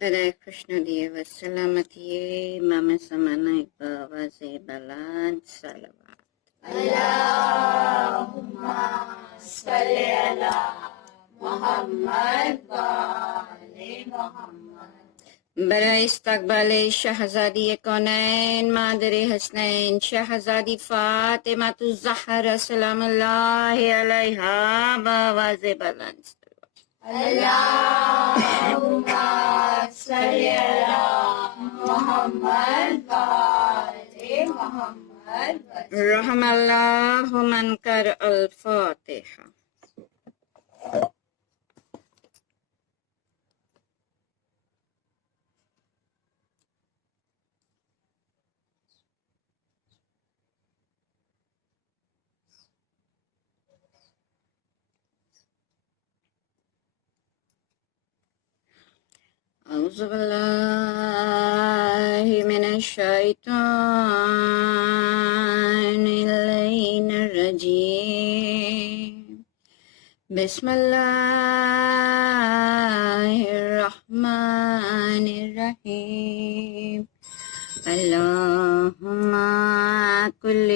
برای خوشنودی و سلامتی امام زمان با آواز بلند صلوات. اللهم صل على محمد و آل محمد. برای استقبال شهزادی کونین مادر حسنین شهزادی فاطمه الزهرا سلام الله علیها با آواز بلند صلوات. اللهم صل على محمد و آل محمد. رحم الله من قرأ الفاتحه. أعوذ بالله من الشيطان اللعين الرجيم. بسم الله الرحمن الرحيم. اللهم كل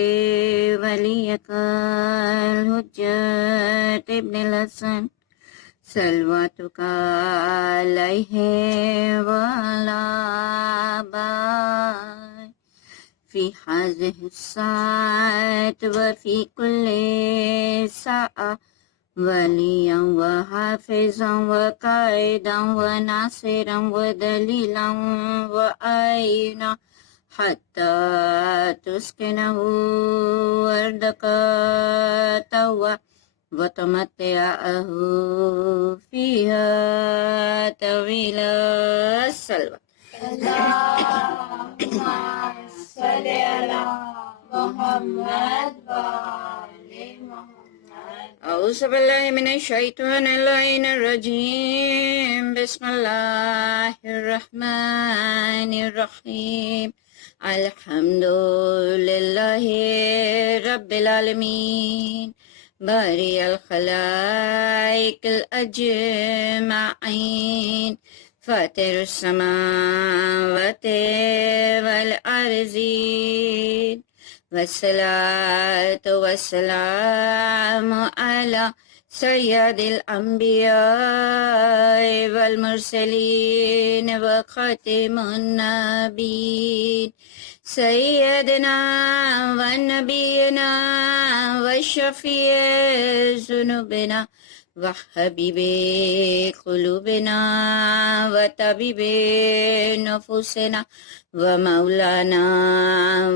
وليك الحجة ابن الحسن صلواتك عليه وعلى آبائه في هذه الساعة وفي كل ساعة وليا وحافظا وقائدا وناصرا ودليلا وعينا حتى تسكنه أرضك طوعا وتمتعه فيها طويلا السلوى. اللهم صل على محمد و آل محمد. أعوذ بالله من الشيطان اللعين الرجيم. بسم الله الرحمن الرحيم. الحمد لله رب العالمين بارئ الخلائق الأجمعين فاطر السماوات والأرضين والصلاة والسلام على سيد الأنبياء والمرسلين وخاتم النبيين سيدنا ونبينا وشفيع ذنوبنا وحبيب قلوبنا وطبيب نفوسنا ومولانا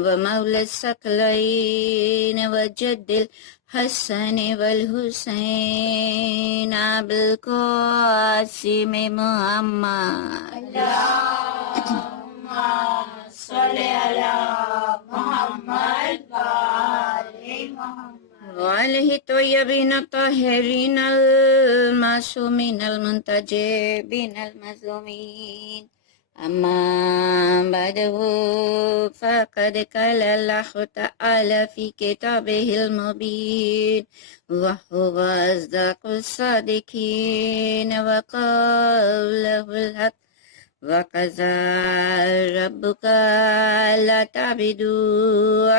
ومولى الثقلين وجد الحسن والحسين أبو القاسم محمد. اللهم صل على محمد و آل محمد وعليه الطيبين الطاهرين المعصومين المنتجبين المظلومين. أما بعد فقد قال الله تعالى في كتابه المبين وهو أصدق الصادقين وقوله الحق وقضى ربك ألا تعبدوا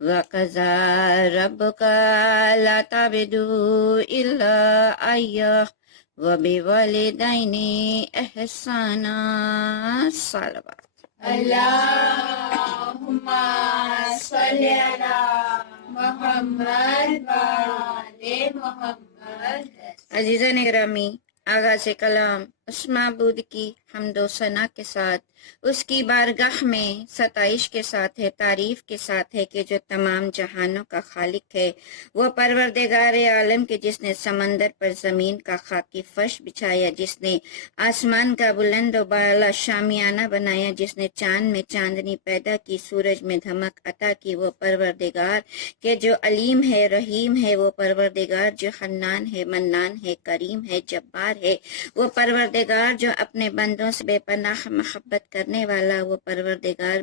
وقضى ربك ألا تعبدوا إلا إياه وبالوالدين إحسانا صلوات. اللهم صل على محمد و آل محمد. عزیزان گرامی، آغاز کلام اس معبود کی حمد و ثنا کے ساتھ اس کی بارگاہ میں ستائش کے ساتھ ہے، تعریف کے ساتھ ہے کہ جو تمام جہانوں کا خالق ہے، وہ پروردگار عالم کے جس نے سمندر پر زمین کا خاکی فرش بچھایا، جس نے آسمان کا بلند و بالا شامیانہ بنایا، جس نے چاند میں چاندنی پیدا کی، سورج میں دھمک عطا کی، وہ پروردگار کہ جو علیم ہے، رحیم ہے، وہ پروردگار جو حنان ہے، منان ہے، کریم ہے، جبار ہے، وہ پروردگار پروردگار جو اپنے بندوں سے بے پناہ محبت کرنے والا، وہ پروردگار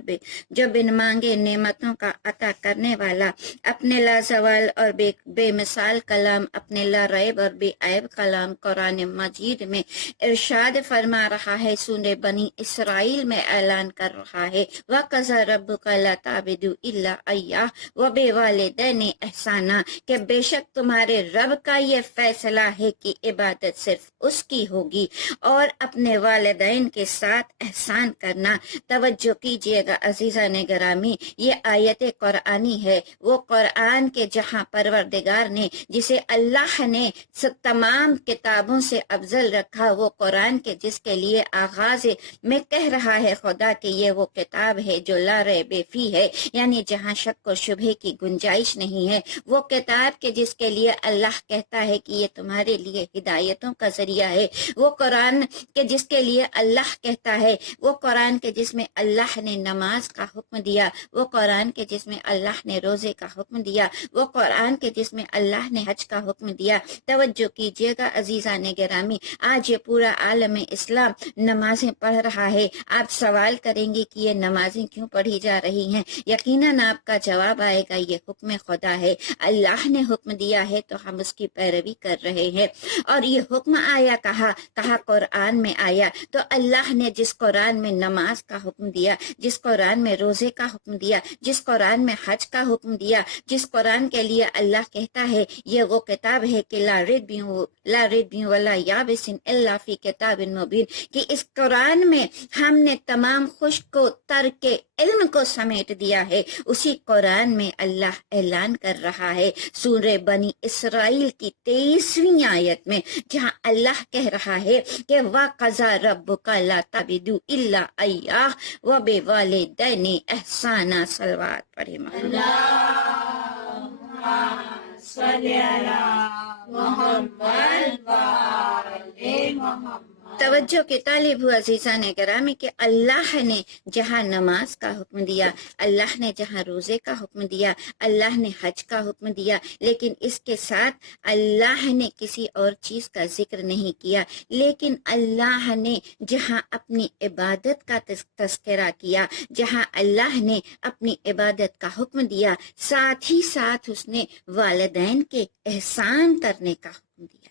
جو بن مانگے نعمتوں کا عطا کرنے والا، اپنے لازوال اور بے مثال کلام، اپنے لا ریب اور بے عیب کلام قرآن مجید میں ارشاد فرما رہا ہے، سورہ بنی اسرائیل میں اعلان کر رہا ہے، وَقَضَىٰ رَبُّكَ أَلَّا تَعْبُدُوا إِلَّا إِيَّاهُ وَبِالْوَالِدَيْنِ إِحْسَانًا، کہ بے شک تمہارے رب کا یہ فیصلہ ہے کہ عبادت صرف اس کی ہوگی اور اپنے والدین کے ساتھ احسان کرنا۔ توجہ کیجیے گا عزیزان گرامی، یہ آیت قرآنی ہے، وہ قرآن کے جہاں پروردگار نے جسے اللہ نے تمام کتابوں سے افضل رکھا، وہ قرآن کے جس کے لیے آغاز میں کہہ رہا ہے خدا کہ یہ وہ کتاب ہے جو لا ریب فی ہے، یعنی جہاں شک و شبہ کی گنجائش نہیں ہے، وہ کتاب کے جس کے لیے اللہ کہتا ہے کہ یہ تمہارے لیے ہدایتوں کا ذریعہ ہے، وہ قرآن کے جس کے لیے اللہ کہتا ہے، وہ قرآن کے جس میں اللہ نے نماز کا حکم دیا، وہ قرآن کے جس میں اللہ نے روزے کا حکم دیا، وہ قرآن کے جس میں اللہ نے حج کا حکم دیا۔ توجہ کیجیے گا عزیزان گرامی، آج یہ پورا عالم اسلام نمازیں پڑھ رہا ہے۔ آپ سوال کریں گے کہ یہ نمازیں کیوں پڑھی جا رہی ہیں؟ یقیناً آپ کا جواب آئے گا، یہ حکم خدا ہے، اللہ نے حکم دیا ہے تو ہم اس کی پیروی کر رہے ہیں۔ اور یہ حکم آیا کہا قرآن میں آیا، تو اللہ نے جس قرآن میں نماز کا حکم دیا، جس قرآن میں روزے کا حکم دیا، جس قرآن میں حج کا حکم دیا، جس قرآن کے لیے اللہ کہتا ہے یہ وہ کتاب ہے کہ لا ریب ولا یابس الا فی کتاب مبین، کہ اس قرآن میں ہم نے تمام خشک و تر کے علم کو سمیٹ دیا ہے۔ اسی قرآن میں اللہ اعلان کر رہا ہے سورہ بنی اسرائیل کی 23ویں آیت میں، جہاں اللہ کہہ رہا ہے کہ وَقَضَىٰ رَبُّكَ لَا تَعْبُدُوا إِلَّا إِيَّاهُ وَبِالْوَالِدَيْنِ إِحْسَانًا۔ صلوات پڑھیں اللهم صل على محمد وآل محمد۔ توجہ کے طالب ہو عزیزان گرامی کہ اللہ نے جہاں نماز کا حکم دیا، اللہ نے جہاں روزے کا حکم دیا، اللہ نے حج کا حکم دیا، لیکن اس کے ساتھ اللہ نے کسی اور چیز کا ذکر نہیں کیا، لیکن اللہ نے جہاں اپنی عبادت کا تذکرہ کیا، جہاں اللہ نے اپنی عبادت کا حکم دیا، ساتھ ہی ساتھ اس نے والدین کے احسان کرنے کا حکم دیا۔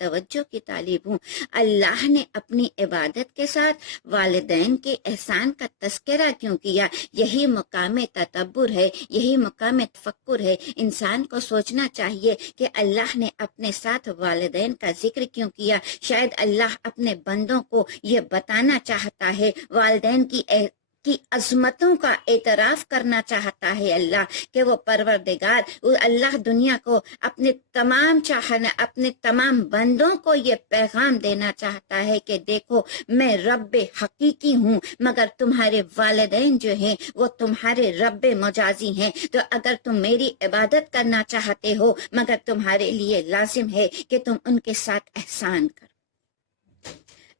توجہ کی طالب ہوں، اللہ نے اپنی عبادت کے ساتھ والدین کے احسان کا تذکرہ کیوں کیا؟ یہی مقام تدبر ہے، یہی مقام تفکر ہے۔ انسان کو سوچنا چاہیے کہ اللہ نے اپنے ساتھ والدین کا ذکر کیوں کیا۔ شاید اللہ اپنے بندوں کو یہ بتانا چاہتا ہے، والدین کی عظمتوں کا اعتراف کرنا چاہتا ہے اللہ، کہ وہ پروردگار، اللہ دنیا کو اپنے تمام بندوں کو یہ پیغام دینا چاہتا ہے کہ دیکھو میں رب حقیقی ہوں، مگر تمہارے والدین جو ہیں وہ تمہارے رب مجازی ہیں، تو اگر تم میری عبادت کرنا چاہتے ہو، مگر تمہارے لیے لازم ہے کہ تم ان کے ساتھ احسان کرو۔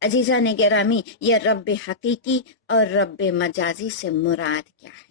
عزیزان گرامی، یہ رب حقیقی اور رب مجازی سے مراد کیا ہے؟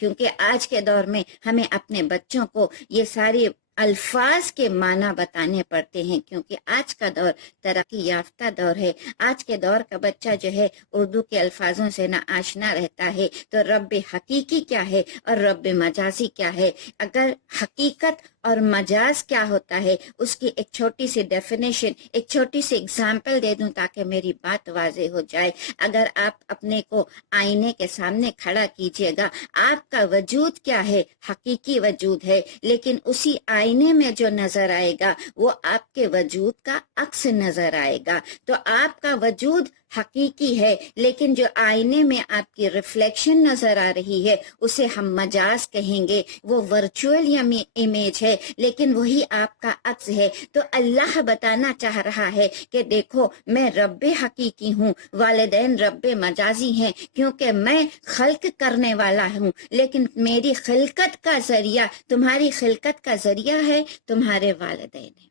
کیونکہ آج کے دور میں ہمیں اپنے بچوں کو یہ سارے الفاظ کے معنی بتانے پڑتے ہیں، کیونکہ آج کا دور ترقی یافتہ دور ہے۔ آج کے دور کا بچہ جو ہے اردو کے الفاظوں سے نہ آشنا رہتا ہے، تو رب حقیقی کیا ہے اور رب مجازی کیا ہے؟ اگر حقیقت اور مجاز کیا ہوتا ہے اس کی ایک چھوٹی سی ڈیفینیشن، ایک چھوٹی سی اگزامپل دے دوں تاکہ میری بات واضح ہو جائے۔ اگر آپ اپنے کو آئینے کے سامنے کھڑا کیجئے گا، آپ کا وجود کیا ہے؟ حقیقی وجود ہے، لیکن اسی آئینے میں جو نظر آئے گا وہ آپ کے وجود کا عکس نظر آئے گا۔ تو آپ کا وجود حقیقی ہے، لیکن جو آئینے میں آپ کی ریفلیکشن نظر آ رہی ہے اسے ہم مجاز کہیں گے، وہ ورچوئل امیج ہے، لیکن وہی آپ کا عکس ہے۔ تو اللہ بتانا چاہ رہا ہے کہ دیکھو میں رب حقیقی ہوں، والدین رب مجازی ہیں، کیونکہ میں خلق کرنے والا ہوں، لیکن میری خلقت کا ذریعہ، تمہاری خلقت کا ذریعہ ہے تمہارے والدین ہیں۔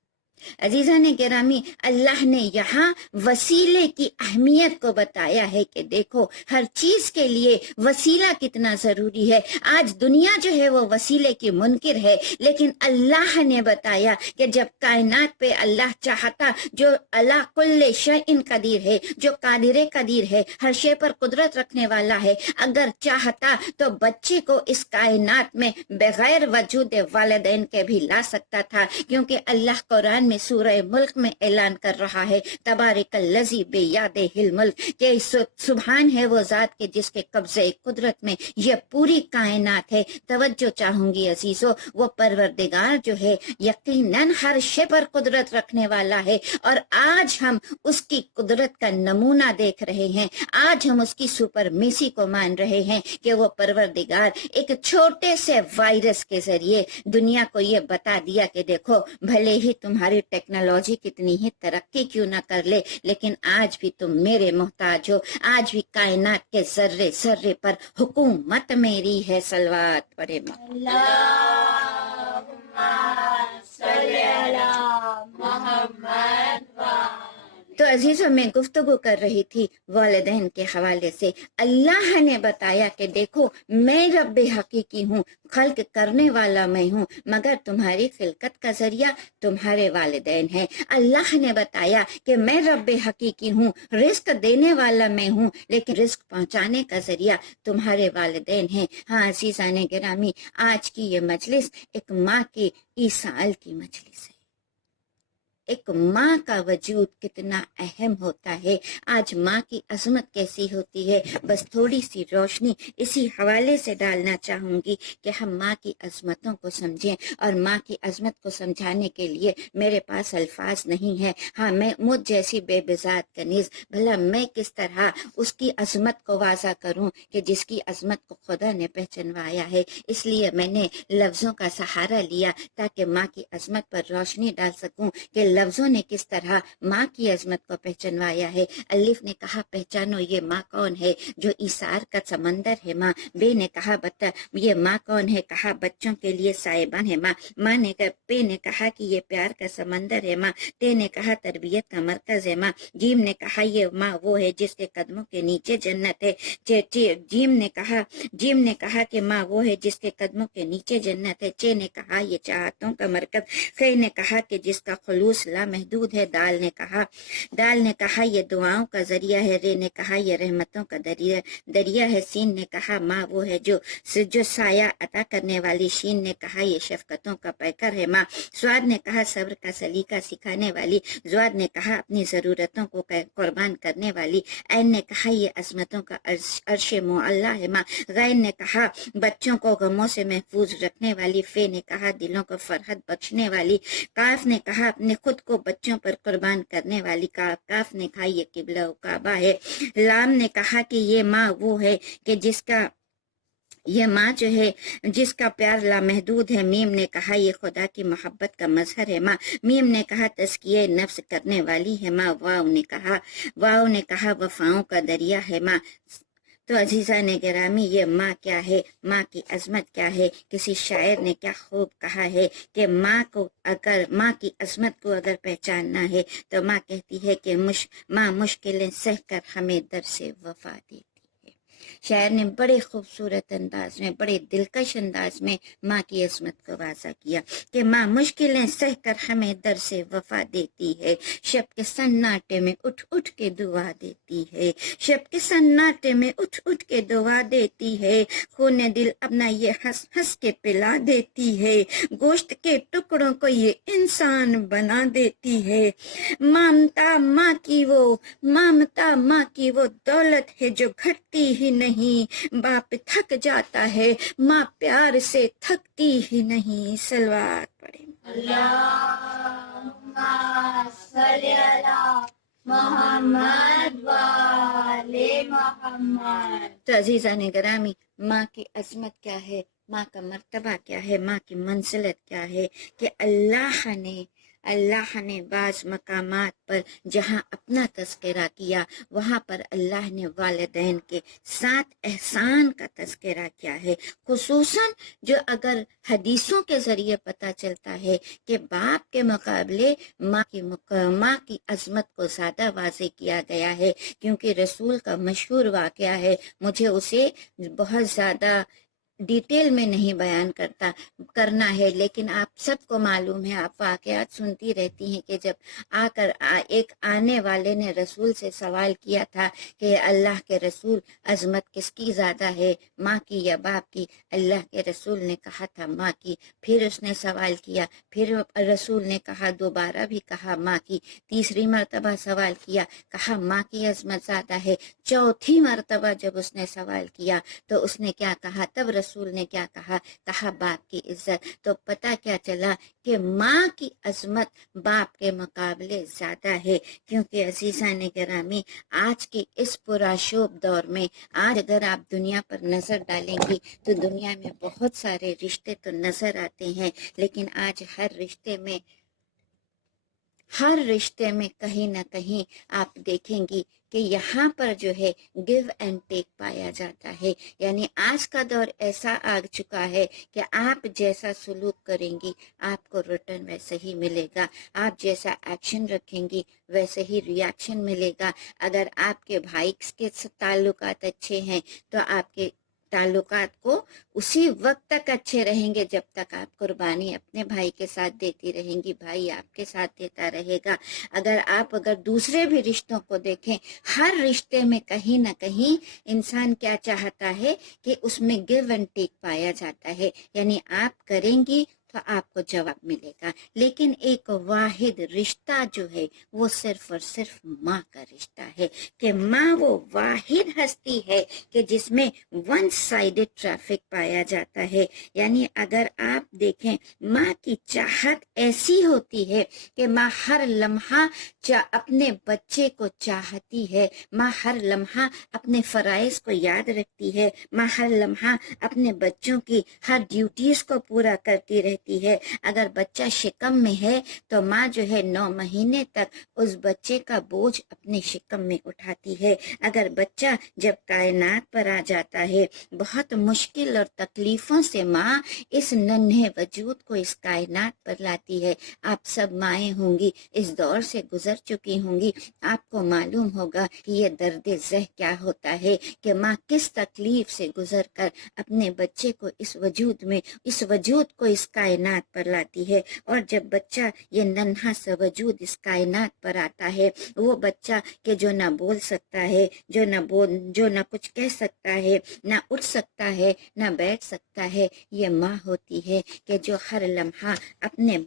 عزیزان گرامی، اللہ نے یہاں وسیلے کی اہمیت کو بتایا ہے کہ دیکھو ہر چیز کے لیے وسیلہ کتنا ضروری ہے۔ آج دنیا جو ہے وہ وسیلے کی منکر ہے، لیکن اللہ نے بتایا کہ جب کائنات پہ اللہ چاہتا، جو اللہ کل شیء قدیر ہے، جو قادر قدیر ہے، ہر شے پر قدرت رکھنے والا ہے، اگر چاہتا تو بچے کو اس کائنات میں بغیر وجود والدین کے بھی لا سکتا تھا، کیونکہ اللہ قرآن میں سورہ ملک میں اعلان کر رہا ہے تبارک الذی بیدہ الملک، کہ سبحان ہے وہ ذات کے جس کے قبضے قدرت میں یہ پوری کائنات ہے۔ توجہ چاہوں گی عزیزو، وہ پروردگار جو ہے یقیناً ہر شے پر قدرت رکھنے والا ہے، اور آج ہم اس کی قدرت کا نمونہ دیکھ رہے ہیں، آج ہم اس کی سپرمیسی کو مان رہے ہیں کہ وہ پروردگار ایک چھوٹے سے وائرس کے ذریعے دنیا کو یہ بتا دیا کہ دیکھو بھلے ہی تمہاری ٹیکنالوجی کتنی ہی ترقی کیوں نہ کر لے، لیکن آج بھی تم میرے محتاج ہو، آج بھی کائنات کے ذرے ذرے پر حکومت میری ہے۔ صلوات پڑھے اللہم صلی علی محمد تو عزیزوں، میں گفتگو کر رہی تھی والدین کے حوالے سے۔ اللہ نے بتایا کہ دیکھو میں رب حقیقی ہوں، خلق کرنے والا میں ہوں، مگر تمہاری خلقت کا ذریعہ تمہارے والدین ہیں۔ اللہ نے بتایا کہ میں رب حقیقی ہوں، رزق دینے والا میں ہوں، لیکن رزق پہنچانے کا ذریعہ تمہارے والدین ہیں۔ ہاں عزیزان گرامی، آج کی یہ مجلس ایک ماں کی ایصال کی مجلس ہے۔ ایک ماں کا وجود کتنا اہم ہوتا ہے، آج ماں کی عظمت کیسی ہوتی ہے، بس تھوڑی سی روشنی اسی حوالے سے ڈالنا چاہوں گی کہ ہم ماں کی عظمتوں کو سمجھیں، اور ماں کی عظمت کو سمجھانے کے لیے میرے پاس الفاظ نہیں ہے۔ ہاں، میں مجھ جیسی بے بذات کنیز بھلا میں کس طرح اس کی عظمت کو واضح کروں کہ جس کی عظمت کو خدا نے پہچنوایا ہے۔ اس لیے میں نے لفظوں کا سہارا لیا تاکہ ماں کی عظمت پر روشنی ڈال سکوں کہ لفظوں نے کس طرح ماں کی عظمت کو پہچنوایا ہے۔ الف نے کہا پہچانو یہ ماں کون ہے، جو ایثار کا سمندر ہے ماں۔ بے نے کہا بتا یہ ماں کون ہے، کہا بچوں کے لیے سائبان ہے ماں۔ ماں نے کہا، پے نے کہا کہ یہ پیار کا سمندر ہے ماں۔ تے نے کہا تربیت کا مرکز ہے ماں۔ جیم نے کہا یہ ماں وہ ہے جس کے قدموں کے نیچے جنت ہے۔ جیم نے کہا کہ ماں وہ ہے جس کے قدموں کے نیچے جنت ہے۔ چے نے کہا یہ چاہتوں کا مرکز۔ خے نے کہا کہ جس کا خلوص لامحدود ہے۔ دال نے کہا یہ دعاؤں کا ذریعہ ہے۔ رے نے کہا یہ رحمتوں کا دریا ہے۔ سین نے کہا ماں وہ ہے جو سایہ عطا کرنے والی۔ شین نے کہا یہ شفقتوں کا پیکر ہے ماں۔ سواد نے کہا صبر کا سلیقہ سکھانے والی۔ زواد نے کہا اپنی ضرورتوں کو قربان کرنے والی۔ عین نے کہا یہ عظمتوں کا عرش معلیٰ ہے ماں۔ غین نے کہا بچوں کو غموں سے محفوظ رکھنے والی۔ فے نے کہا دلوں کو فرحت بخشنے والی۔ کاف نے کہا اپنے خود کو بچوں پر قربان کرنے والی۔ کاف نے کہا یہ قبلہ و کعبہ ہے۔ لام نے کہا کہ یہ ماں وہ ہے کہ یہ ماں جو ہے جس کا پیار لامحدود ہے۔ میم نے کہا یہ خدا کی محبت کا مظہر ہے ماں۔ میم نے کہا تزکیہ نفس کرنے والی ہے ماں۔ واو نے کہا وفاؤں کا دریا ہے ماں۔ تو عزیزان گرامی، یہ ماں کیا ہے، ماں کی عظمت کیا ہے؟ کسی شاعر نے کیا خوب کہا ہے کہ ماں کی عظمت کو اگر پہچاننا ہے تو ماں کہتی ہے کہ ماں مشکلیں سہ کر ہمیں در سے وفا دیتی ہے۔ شاعر نے بڑے خوبصورت انداز میں، بڑے دلکش انداز میں ماں کی عظمت کو واضح کیا کہ ماں مشکلیں سہ کر ہمیں در سے وفا دیتی ہے۔ شب کے سناٹے میں اٹھ اٹھ کے دعا دیتی ہے۔ شب کے سناٹے میں اٹھ اٹھ کے دعا دیتی ہے۔ خون دل اپنا یہ ہنس ہنس کے پلا دیتی ہے۔ گوشت کے ٹکڑوں کو یہ انسان بنا دیتی ہے۔ ممتا ماں کی وہ دولت ہے جو گھٹتی ہی نہیں۔ باپ تھک جاتا ہے، ماں پیار سے تھکتی ہی نہیں۔ صلوات پڑھیں۔ اللہم صلی علی محمد وآل محمد۔ تو عزیزان گرامی، ماں کی عظمت کیا ہے، ماں کا مرتبہ کیا ہے، ماں کی منزلت کیا ہے کہ اللہ نے اللہ نے بعض مقامات پر جہاں اپنا تذکرہ کیا وہاں پر اللہ نے والدین کے ساتھ احسان کا تذکرہ کیا ہے، خصوصاً جو اگر حدیثوں کے ذریعے پتہ چلتا ہے کہ باپ کے مقابلے ماں کی عظمت کو زیادہ واضح کیا گیا ہے، کیونکہ رسول کا مشہور واقعہ ہے، مجھے اسے بہت زیادہ ڈیٹیل میں نہیں بیان کرنا ہے، لیکن آپ سب کو معلوم ہے، آپ واقعات سنتی رہتی ہیں کہ جب ایک آنے والے نے رسول سے سوال کیا تھا کہ اللہ کے رسول عظمت کس کی زیادہ ہے، ماں کی یا باپ کی؟ اللہ کے رسول نے کہا تھا ماں کی۔ پھر اس نے سوال کیا، پھر رسول نے کہا، دوبارہ بھی کہا ماں کی، تیسری مرتبہ سوال کہا ماں کی عظمت زیادہ ہے، چوتھی مرتبہ جب اس نے سوال کیا تو اس نے کیا کہا؟ تب رسول نے کیا کہا باپ کی عزت۔ تو پتہ کیا چلا کہ ماں کی عظمت باپ کے مقابلے زیادہ ہے، کیونکہ عزیزان گرامی آج کے اس پرآشوب دور میں، آج اگر آپ دنیا پر نظر ڈالیں گی تو دنیا میں بہت سارے رشتے تو نظر آتے ہیں، لیکن آج ہر رشتے میں کہیں نہ کہیں آپ دیکھیں گی کہ یہاں پر جو ہے گیو اینڈ ٹیک پایا جاتا ہے، یعنی آج کا دور ایسا آ چکا ہے کہ آپ جیسا سلوک کریں گی آپ کو ریٹرن ویسے ہی ملے گا، آپ جیسا ایکشن رکھیں گی ویسے ہی ریاکشن ملے گا۔ اگر آپ کے بھائی کے تعلقات اچھے ہیں تو آپ کے تعلقات کو اسی وقت تک اچھے رہیں گے جب تک آپ قربانی اپنے بھائی کے ساتھ دیتی رہیں گی، بھائی آپ کے ساتھ دیتا رہے گا۔ اگر دوسرے بھی رشتوں کو دیکھیں، ہر رشتے میں کہیں نہ کہیں انسان کیا چاہتا ہے کہ اس میں گیو اینڈ ٹیک پایا جاتا ہے، یعنی آپ کریں گی تو آپ کو جواب ملے گا۔ لیکن ایک واحد رشتہ جو ہے وہ صرف اور صرف ماں کا رشتہ ہے، کہ ماں وہ واحد ہستی ہے کہ جس میں ون سائیڈڈ ٹریفک پایا جاتا ہے، یعنی اگر آپ دیکھیں ماں کی چاہت ایسی ہوتی ہے کہ ماں ہر لمحہ اپنے بچے کو چاہتی ہے، ماں ہر لمحہ اپنے فرائض کو یاد رکھتی ہے، ماں ہر لمحہ اپنے بچوں کی ہر ڈیوٹیز کو پورا کرتی رہتی ہے۔ اگر بچہ شکم میں ہے تو ماں جو ہے 9 مہینے تک اس بچے کا بوجھ اپنے شکم میں اٹھاتی ہے۔ اگر بچہ جب کائنات پر آ جاتا ہے، بہت مشکل اور تکلیفوں سے ماں اس ننھے وجود کو اس کائنات پر لاتی ہے۔ آپ سب مائیں ہوں گی، اس دور سے گزر چکی ہوں گی، آپ کو معلوم ہوگا کہ یہ درد ذہ کیا ہوتا ہے کہ ماں کس تکلیف سے گزر کر اپنے بچے کو اس وجود کو اس کائنات پر لاتی ہے۔ اور جب بچہ یہ ننھا سا وجود اس کائنات پر آتا ہے، وہ بچہ کہ جو نہ بول سکتا ہے، جو نہ کچھ کہہ سکتا ہے، نہ اٹھ سکتا ہے، نہ بیٹھ سکتا ہے، یہ ماں ہوتی ہے کہ جو ہر لمحہ اپنے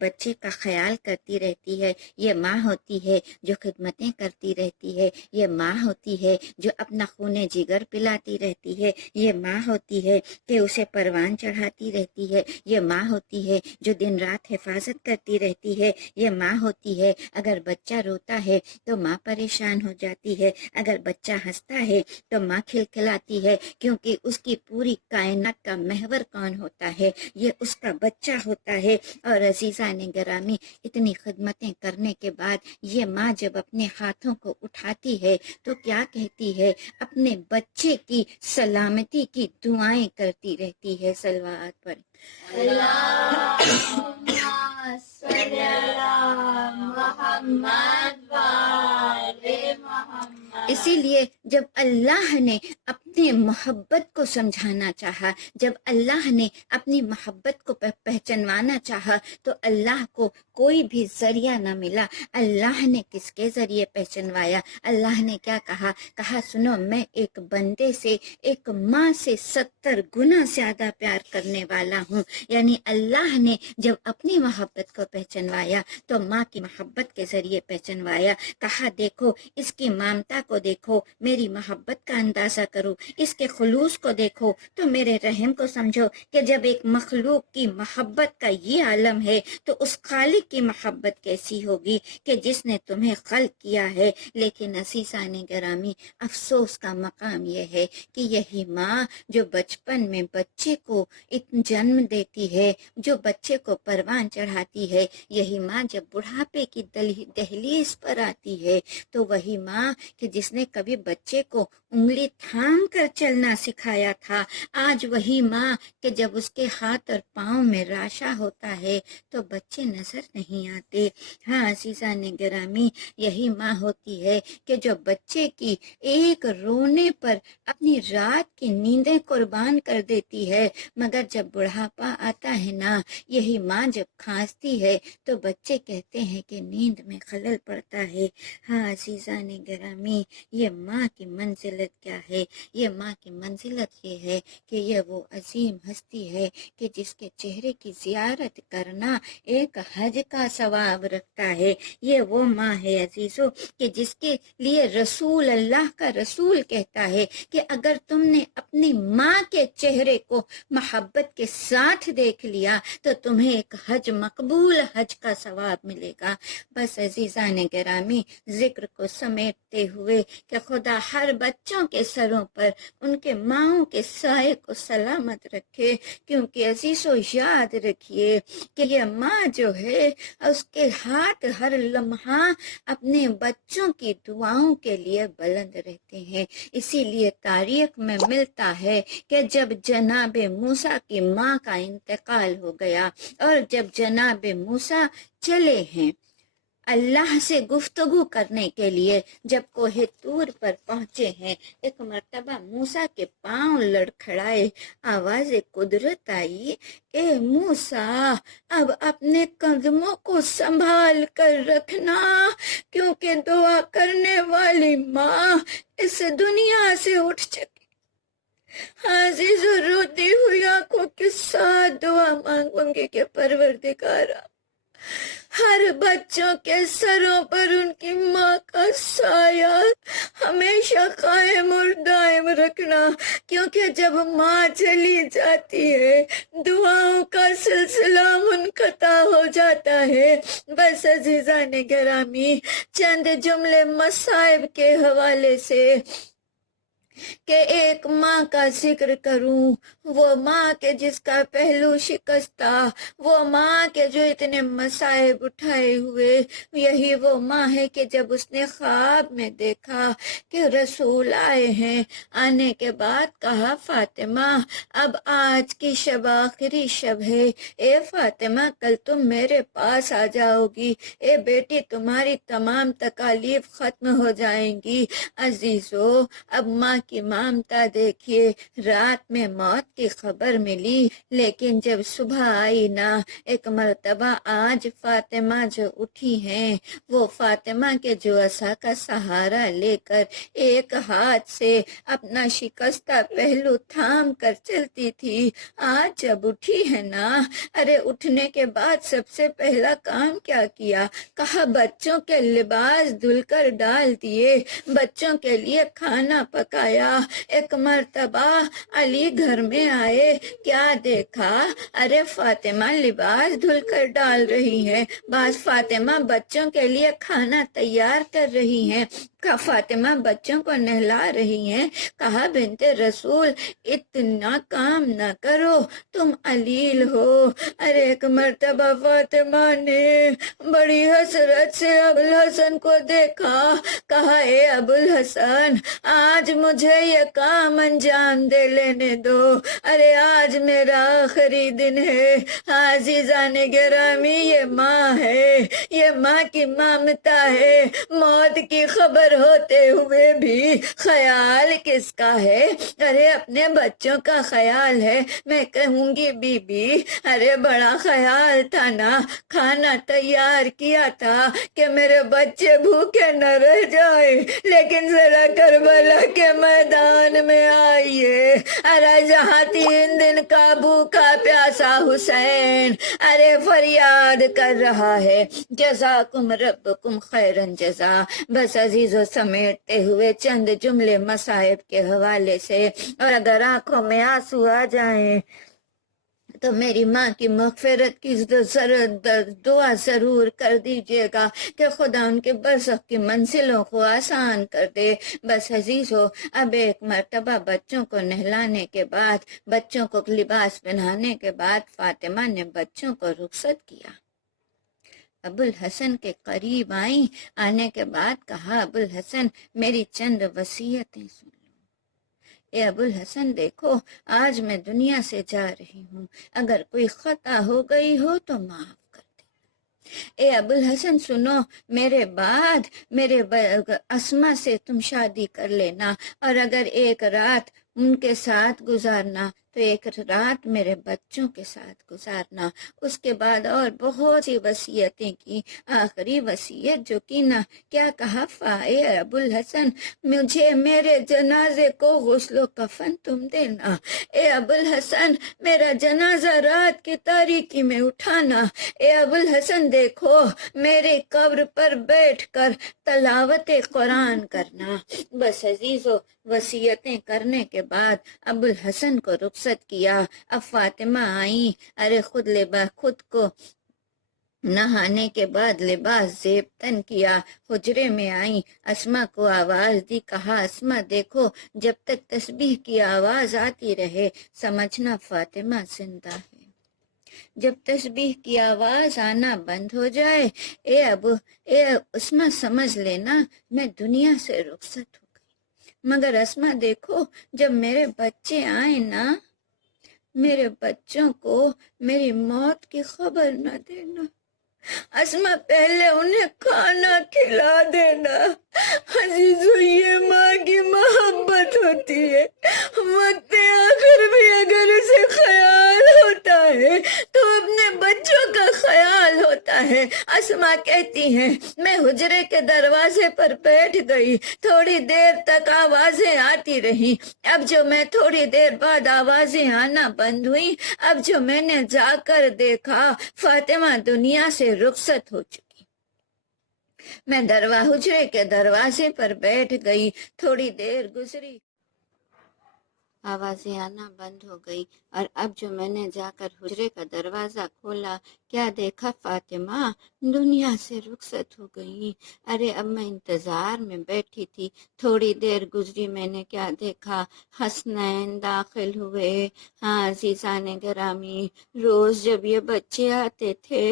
بچے کا خیال کرتی رہتی ہے۔ یہ ماں ہوتی ہے جو خدمتیں کرتی رہتی ہے، یہ ماں ہوتی ہے جو اپنا خون جگر پلاتی رہتی ہے، یہ ماں ہوتی ہے کہ اسے پروان چڑھاتی رہتی ہے، یہ ماں ہوتی ہے جو دن رات حفاظت کرتی رہتی ہے، یہ ماں ہوتی ہے اگر بچہ روتا ہے تو ماں پریشان ہو جاتی ہے، اگر بچہ ہنستا ہے تو ماں کھلکھلاتی ہے، کیونکہ اس کی پوری کائنات کا محور کون ہوتا ہے؟ یہ اس کا بچہ ہوتا ہے۔ اور عزیزان گرامی، اتنی خدمتیں کرنے کے بعد یہ ماں جب اپنے ہاتھوں کو اٹھاتی ہے تو کیا کہتی ہے؟ اپنے بچے کی سلامتی کی دعائیں کرتی رہتی ہے۔ صلوات پر اللہم صلی علی محمد وآل محمد۔ اسی لیے جب اللہ نے اپنی محبت کو سمجھانا چاہا، جب اللہ نے اپنی محبت کو پہچانوانا چاہا تو اللہ کو کوئی بھی ذریعہ نہ ملا۔ اللہ نے کس کے ذریعے پہچانوایا؟ اللہ نے کیا کہا سنو، میں ایک بندے سے، ایک ماں سے 70 گنا زیادہ پیار کرنے والا ہوں۔ یعنی اللہ نے جب اپنی محبت کو پہچانوایا تو ماں کی محبت کے ذریعے پہچانوایا۔ کہا دیکھو اس کی مامتا کو دیکھو، میری محبت کا اندازہ کرو، اس کے خلوص کو دیکھو تو میرے رحم کو سمجھو کہ جب ایک مخلوق کی محبت کا یہ عالم ہے تو اس خالق کی محبت کیسی ہوگی کہ جس نے تمہیں خلق کیا ہے۔ لیکن عزیزان گرامی، افسوس کا مقام یہ ہے کہ یہی ماں جو بچپن میں بچے کو جنم دیتی ہے، جو بچے کو پروان چڑھاتی ہے، یہی ماں جب بڑھاپے کی دہلیز پر آتی ہے تو وہی ماں کہ جس نے کبھی بچے کو انگلی تھام کر چلنا سکھایا تھا، آج وہی ماں کہ جب اس کے ہاتھ اور پاؤں میں راشا ہوتا ہے تو بچے نظر نہیں آتے۔ ہاں عزیزان گرامی، یہی ماں ہوتی ہے کہ جو بچے کی ایک رونے پر اپنی رات کی نیندیں قربان کر دیتی ہے، مگر جب بڑھاپا آتا ہے نا، یہی ماں جب کھانستی ہے تو بچے کہتے ہیں کہ نیند میں خلل پڑتا ہے۔ ہاں عزیزان گرامی، یہ ماں کی منزلت کیا ہے؟ یہ ماں کی منزلت یہ ہے کہ یہ وہ عظیم ہستی ہے کہ جس کے چہرے کی زیارت کرنا ایک حج کا ثواب رکھتا ہے۔ یہ وہ ماں ہے عزیزو کہ جس کے لیے رسول اللہ کا رسول کہتا ہے کہ اگر تم نے اپنی ماں کے چہرے کو محبت کے ساتھ دیکھ لیا تو تمہیں ایک حج مقبول حج کا ثواب ملے گا۔ بس عزیزان گرامی، ذکر کو سمیٹتے ہوئے کہ خدا ہر بچوں کے سروں پر ان کے ماؤں کے سائے کو سلامت رکھے، کیونکہ عزیزو یاد رکھیے کہ یہ ماں جو ہے اس کے ہاتھ ہر لمحہ اپنے بچوں کی دعاؤں کے لیے بلند رہتے ہیں۔ اسی لیے تاریخ میں ملتا ہے کہ جب جناب موسیٰ کی ماں کا انتقال ہو گیا اور جب جناب موسیٰ چلے ہیں اللہ سے گفتگو کرنے کے لیے، جب کوہ طور پر پہنچے ہیں، ایک مرتبہ موسیٰ کے پاؤں لڑکھڑائے، آواز قدرت آئی، اے موسیٰ اب اپنے قدموں کو سنبھال کر رکھنا، کیونکہ دعا کرنے والی ماں اس دنیا سے اٹھ چکی۔ عزیز روتی ہوئی آنکھوں کے ساتھ دعا مانگوں گی کہ پروردگارا ہر بچوں کے سروں پر ان کی ماں کا سایہ ہمیشہ قائم اور دائم رکھنا، کیونکہ جب ماں چلی جاتی ہے دعاؤں کا سلسلہ منقطع ہو جاتا ہے۔ بس عزیزان گرامی، چند جملے مصائب کے حوالے سے کہ ایک ماں کا ذکر کروں، وہ ماں کے جس کا پہلو شکستہ، وہ ماں کے جو اتنے مصائب اٹھائے ہوئے، یہی وہ ماں ہے کہ جب اس نے خواب میں دیکھا کہ رسول آئے ہیں، آنے کے بعد کہا فاطمہ اب آج کی شب آخری شب ہے، اے فاطمہ کل تم میرے پاس آ جاؤ گی، اے بیٹی تمہاری تمام تکالیف ختم ہو جائیں گی۔ عزیزو اب ماں کی ممتا دیکھیے، رات میں موت کی خبر ملی، لیکن جب صبح آئی نا، ایک مرتبہ آج فاطمہ جو اٹھی ہیں، وہ فاطمہ کے جو عصا کا سہارا لے کر ایک ہاتھ سے اپنا شکستہ پہلو تھام کر چلتی تھی، آج جب اٹھی ہے نا، ارے اٹھنے کے بعد سب سے پہلا کام کیا کیا؟ کہا بچوں کے لباس دھل کر ڈال دیے، بچوں کے لیے کھانا پکایا۔ ایک مرتبہ علی گھر میں آئے، کیا دیکھا؟ ارے فاطمہ لباس دھل کر ڈال رہی ہیں، بعض فاطمہ بچوں کے لیے کھانا تیار کر رہی ہیں، فاطمہ بچوں کو نہلا رہی ہیں۔ کہا بنت رسول اتنا کام نہ کرو، تم علیل ہو۔ ارے ایک مرتبہ فاطمہ نے بڑی حسرت سے ابوالحسن کو دیکھا، کہا اے ابوالحسن آج مجھے یہ کام انجام دے لینے دو، ارے آج میرا آخری دن ہے۔ عزیزان گرامی، یہ ماں ہے، یہ ماں کی ممتا ہے، موت کی خبر ہوتے ہوئے بھی خیال کس کا ہے؟ ارے اپنے بچوں کا خیال ہے۔ میں کہوں گی بی بی ارے بڑا خیال تھا نا، کھانا تیار کیا تھا کہ میرے بچے بھوکے نہ رہ جائے، لیکن ذرا کربلا کے میدان میں آئیے، ارے جہاں 3 دن کا بھوکا پیاسا حسین ارے فریاد کر رہا ہے جزاکم ربکم خیرن جزا۔ بس عزیزو سمیٹتے ہوئے چند جملے مصائب کے حوالے سے، اور اگر آنکھوں میں آنسو آ جائیں تو میری ماں کی مغفرت کی دعا ضرور کر دیجیے گا کہ خدا ان کے برزخ کی منزلوں کو آسان کر دے۔ بس عزیزو، اب ایک مرتبہ بچوں کو نہلانے کے بعد، بچوں کو لباس پہنانے کے بعد فاطمہ نے بچوں کو رخصت کیا۔ ابو الحسن کے قریب آئیں، آنے کے بعد کہا، ابو الحسن میری چند وصیتیں سن لو۔ اے ابو الحسن دیکھو، آج میں دنیا سے جا رہی ہوں، اگر کوئی خطا ہو گئی ہو تو معاف کر دے۔ اے ابو الحسن سنو، میرے بعد میرے اسما سے تم شادی کر لینا، اور اگر ایک رات ان کے ساتھ گزارنا تو ایک رات میرے بچوں کے ساتھ گزارنا۔ اس کے بعد اور بہت سی وصیتیں کی۔ آخری وصیت جو کی نا، کیا کہا، اے ابو الحسن مجھے میرے جنازے کو غسل و کفن تم دینا۔ اے ابو الحسن میرا جنازہ رات کی تاریکی میں اٹھانا۔ اے ابو الحسن دیکھو، میرے قبر پر بیٹھ کر تلاوت قرآن کرنا۔ بس عزیزو، وصیتیں کرنے کے بعد ابو الحسن کو رخصت کیا۔ اب فاطمہ آئیں، ارے خود کو نہانے کے بعد لباس زیب تن کیا، حجرے میں آئیں، اسما کو آواز دی، کہا اسما دیکھو، جب تک تسبیح کی آواز آتی رہے سمجھنا فاطمہ زندہ ہے، جب تسبیح کی آواز آنا بند ہو جائے اے اسما سمجھ لینا میں دنیا سے رخصت ہو گئی۔ مگر اسما دیکھو، جب میرے بچے آئیں نا، میرے بچوں کو میری موت کی خبر نہ دینا، اسما پہلے انہیں کھانا کھلا دینا۔ عزیزو، یہ ماں کی محبت ہوتی ہے، وقت آخر بھی اگر اسے خیال ہوتا ہے تو اپنے بچوں کا خیال ہوتا ہے۔ اسما کہتی ہیں، میں حجرے کے دروازے پر بیٹھ گئی، تھوڑی دیر تک آوازیں آتی رہی، اب جو میں تھوڑی دیر بعد آوازیں آنا بند ہوئی، اب جو میں نے جا کر دیکھا فاطمہ دنیا سے رخصت ہو چکی۔ میں حجرے کے دروازے پر بیٹھ گئی، تھوڑی دیر گزری، آوازیں آنا بند ہو گئی، اور اب جو میں نے جا کر حجرے کا دروازہ کھولا، کیا دیکھا، فاطمہ دنیا سے رخصت ہو گئی۔ ارے اب میں انتظار میں بیٹھی تھی، تھوڑی دیر گزری، میں نے کیا دیکھا، حسنین داخل ہوئے۔ ہاں عزیزان گرامی، روز جب یہ بچے آتے تھے،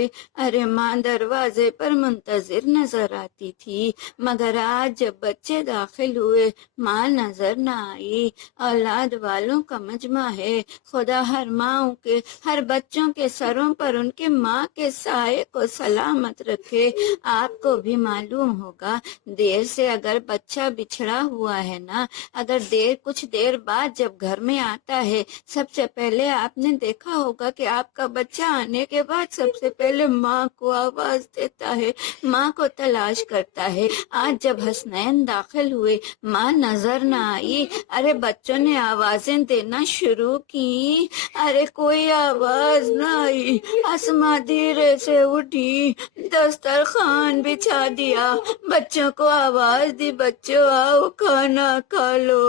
ارے ماں دروازے پر منتظر نظر آتی تھی، مگر آج جب بچے داخل ہوئے ماں نظر نہ آئی۔ اولاد والوں کا مجمع ہے، خدا ہر ماں کے، ہر بچوں کے سروں پر ان کے ماں کے سائے کو سلامت رکھے۔ آپ کو بھی معلوم ہوگا، دیر سے اگر بچہ بچھڑا ہوا ہے نا، اگر کچھ دیر بعد جب گھر میں آتا ہے، سب سے پہلے آپ نے دیکھا ہوگا کہ آپ کا بچہ آنے کے بعد سب سے پہلے ماں کو آواز دیتا ہے، ماں کو تلاش کرتا ہے۔ آج جب حسنین داخل ہوئے، ماں نظر نہ آئی، ارے بچوں نے آوازیں دینا شروع کی، ارے کوئی آواز نہ آئی۔ اسما دھیرے سے اٹھی، دسترخوان بچھا دیا، بچوں کو آواز دی، بچوں آؤ کھانا کھا لو۔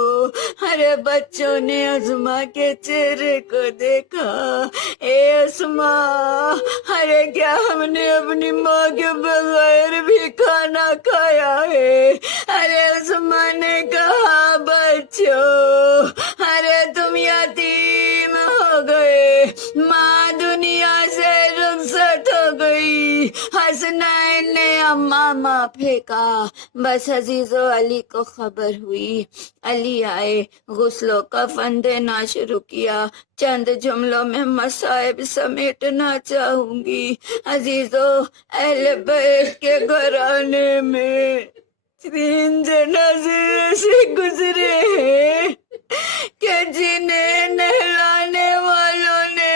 ارے بچوں نے اسما کے چہرے کو دیکھا، اے اسما، ارے کیا ہم نے اپنی ماں کے بغیر بھی کھانا کھایا ہے؟ ارے اسما نے کہا، بچوں، ارے تم یتیم ہو گئے، ماں دنیا سے رخصت ہو گئی۔ حسنین نے امامہ پھینکا۔ بس عزیزو، علی کو خبر ہوئی، علی آئے، غسل و کفن دینا شروع کیا۔ چند جملوں میں مصائب سمیٹنا چاہوں گی۔ عزیزو، اہل بیت کے گھرانے میں 3 جنازے ایسے گزرے ہیں کہ جنہیں نہلانے والوں نے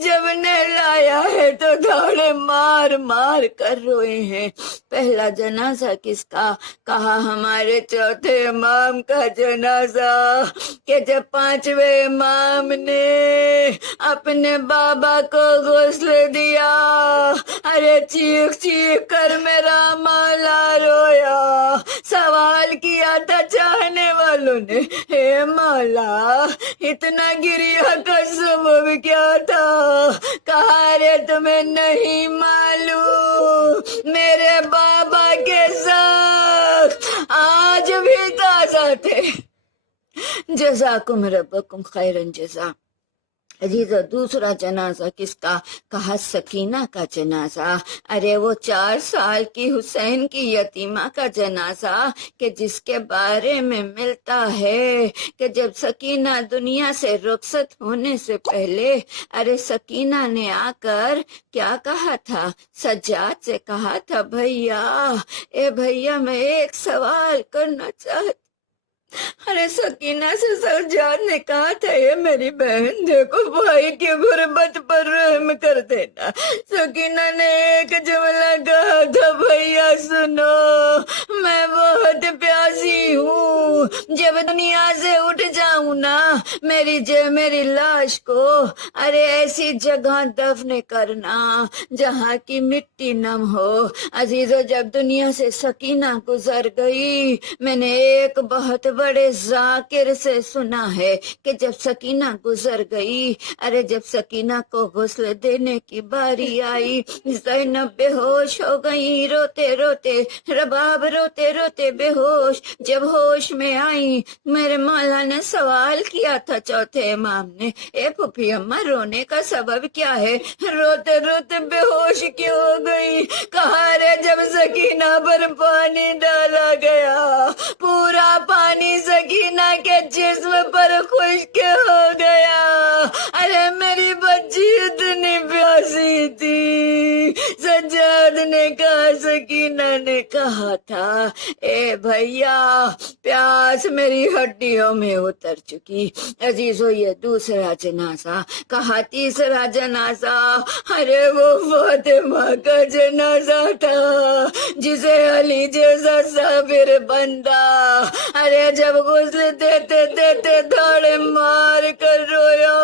جب نہلایا ہے تو دھاڑے مار مار کر روئے ہیں۔ پہلا جنازہ کس کا؟ کہا ہمارے چوتھے امام کا جنازہ، کہ جب 5ویں امام نے اپنے بابا کو غسل دیا، ارے چیخ چیخ کر میرا مولا رویا، سوال کیا تھا چاہنے والوں والوں نے اے مولا اتنا گریا کا سبب کیا تھا؟ کہا رے تمہیں نہیں معلوم میرے بابا کے ساتھ آج بھی تازہ تھے۔ جزاکم ربکم خیرن جزا۔ عزیزو دوسرا جنازہ کس کا؟ کہا سکینہ کا جنازہ۔ ارے وہ 4 سال کی حسین کی یتیمہ کا جنازہ کہ جس کے بارے میں ملتا ہے کہ جب سکینہ دنیا سے رخصت ہونے سے پہلے ارے سکینہ نے آ کر کیا کہا تھا؟ سجاد سے کہا تھا بھیا اے بھیا میں ایک سوال کرنا چاہتی۔ ارے سکینہ سے سجاد نے کہا تھا یہ میری بہن دیکھو بھائی کی غربت پر رحم کر دینا۔ سکینہ نے ایک جملہ کہا تھا بھیا سنو میں بہت پیاسی ہوں، جب دنیا سے اٹھ جاؤں نا میری لاش کو ارے ایسی جگہ دفن کرنا جہاں کی مٹی نم ہو۔ عزیزو جب دنیا سے سکینہ گزر گئی میں نے ایک بہت بڑے ذاکر سے سنا ہے کہ جب سکینہ گزر گئی ارے جب سکینہ کو غسل دینے کی باری آئی زینب بے ہوش ہو گئی روتے روتے، رباب روتے روتے بے ہوش۔ جب ہوش میں آئی میرے مولا نے سوال کیا تھا چوتھے امام نے اے پھوپھی اماں رونے کا سبب کیا ہے؟ روتے روتے بے ہوش کیوں ہو گئی؟ کہا رے جب سکینہ پر پانی ڈالا گیا پورا پانی سکینہ کے جسم پر خشک ہو گیا۔ ارے میری بچی اتنی پیاسی تھی۔ سجاد نے کہا سکینہ نے کہا تھا اے بھیا پیاس میری ہڈیوں میں اتر چکی۔ عزیزو یہ دوسرا جنازہ۔ کہا تیسرا جنازہ ارے وہ فاطمہ کا جنازہ تھا جسے علی جیسا صابر بندہ ارے جب غسل دیتے دیتے دھاڑے مار کر رویا،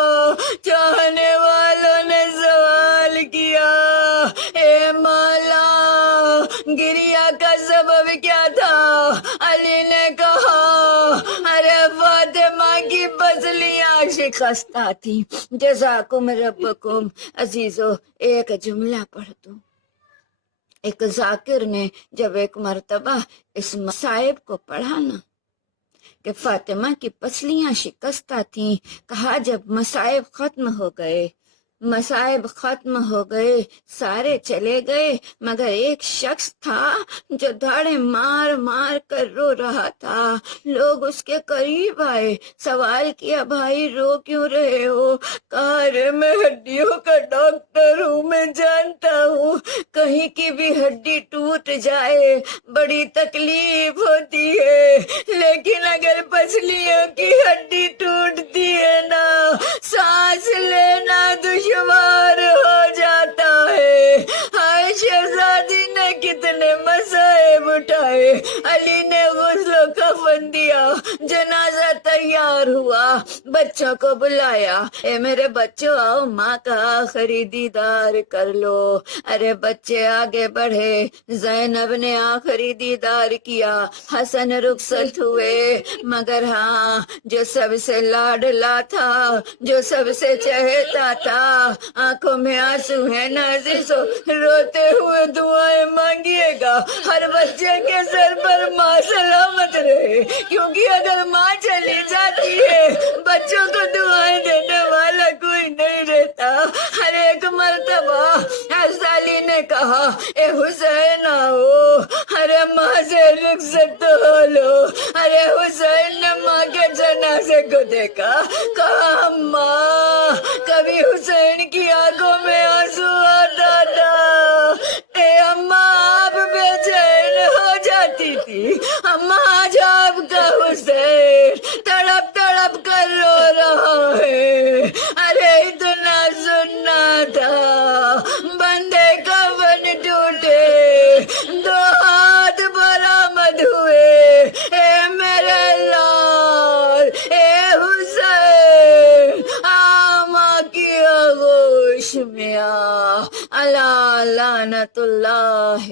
چاہنے والوں نے سوال کیا اے مولا گریا کا سبب کیا تھا؟ علی نے کہا ارے فاطمہ کی پسلیاں شکستہ تھی۔ جزاکم ربکم۔ عزیزو ایک جملہ پڑھ دوں۔ ایک ذاکر نے جب ایک مرتبہ اس مصائب کو پڑھا نا کہ فاطمہ کی پسلیاں شکستہ تھیں، کہا جب مصائب ختم ہو گئے سارے چلے گئے مگر ایک شخص تھا جو دھاڑے مار مار کر رو رہا تھا۔ لوگ اس کے قریب آئے، سوال کیا بھائی رو کیوں رہے ہو؟ کہا رے میں ہڈیوں کا ڈاکٹر ہوں، میں جانتا ہوں کہیں کی بھی ہڈی ٹوٹ جائے بڑی تکلیف ہوتی ہے، لیکن اگر پسلیوں کی ہڈی ٹوٹتی ہے نا سانس لینا دشوار ہو جاتا ہے۔ ہائے شہزادی نے کتنے مصائب اٹھائے۔ علی نے غسل و کفن دیا، جنازہ تیار ہوا، بچوں کو بلایا، اے میرے بچوں آؤ ماں کا آخری دیدار کر لو۔ ارے بچے آگے بڑھے، زینب نے آخری دیدار کیا، حسن رخصت ہوئے، مگر ہاں جو سب سے لاڈلا تھا، جو سب سے چہتا تھا، آنکھوں میں آنسو ہے نازشو، روتے ہوئے دعائیں مانگیے گا ہر بچے کے سر پر ماں سلامت رہے، کیونکہ اگر ماں چلی جاتی ہے بچوں کو دعائیں دینے والا کوئی نہیں رہتا۔ ہر ایک مرتبہ علی نے کہا اے حسین آؤ، ارے ماں سے رخصت ہو لو۔ ارے حسین نے ماں کے جنازے کو دیکھا، کہا ماں کبھی حسین کی آنکھوں میں آنسو آتا تھا، اے اماں آپ بے چین ہو جاتی تھی، اماں آج آپ کا حسین تڑپ تڑپ کر رو رہا ہے۔ ارے اتنا سننا تھا، بندے کا بن ٹوٹے، 2 ہاتھ برآمد ہوئے، اے میرے لال اے حسین آماں کی آغوش میں آ، اللہ لعنت اللہ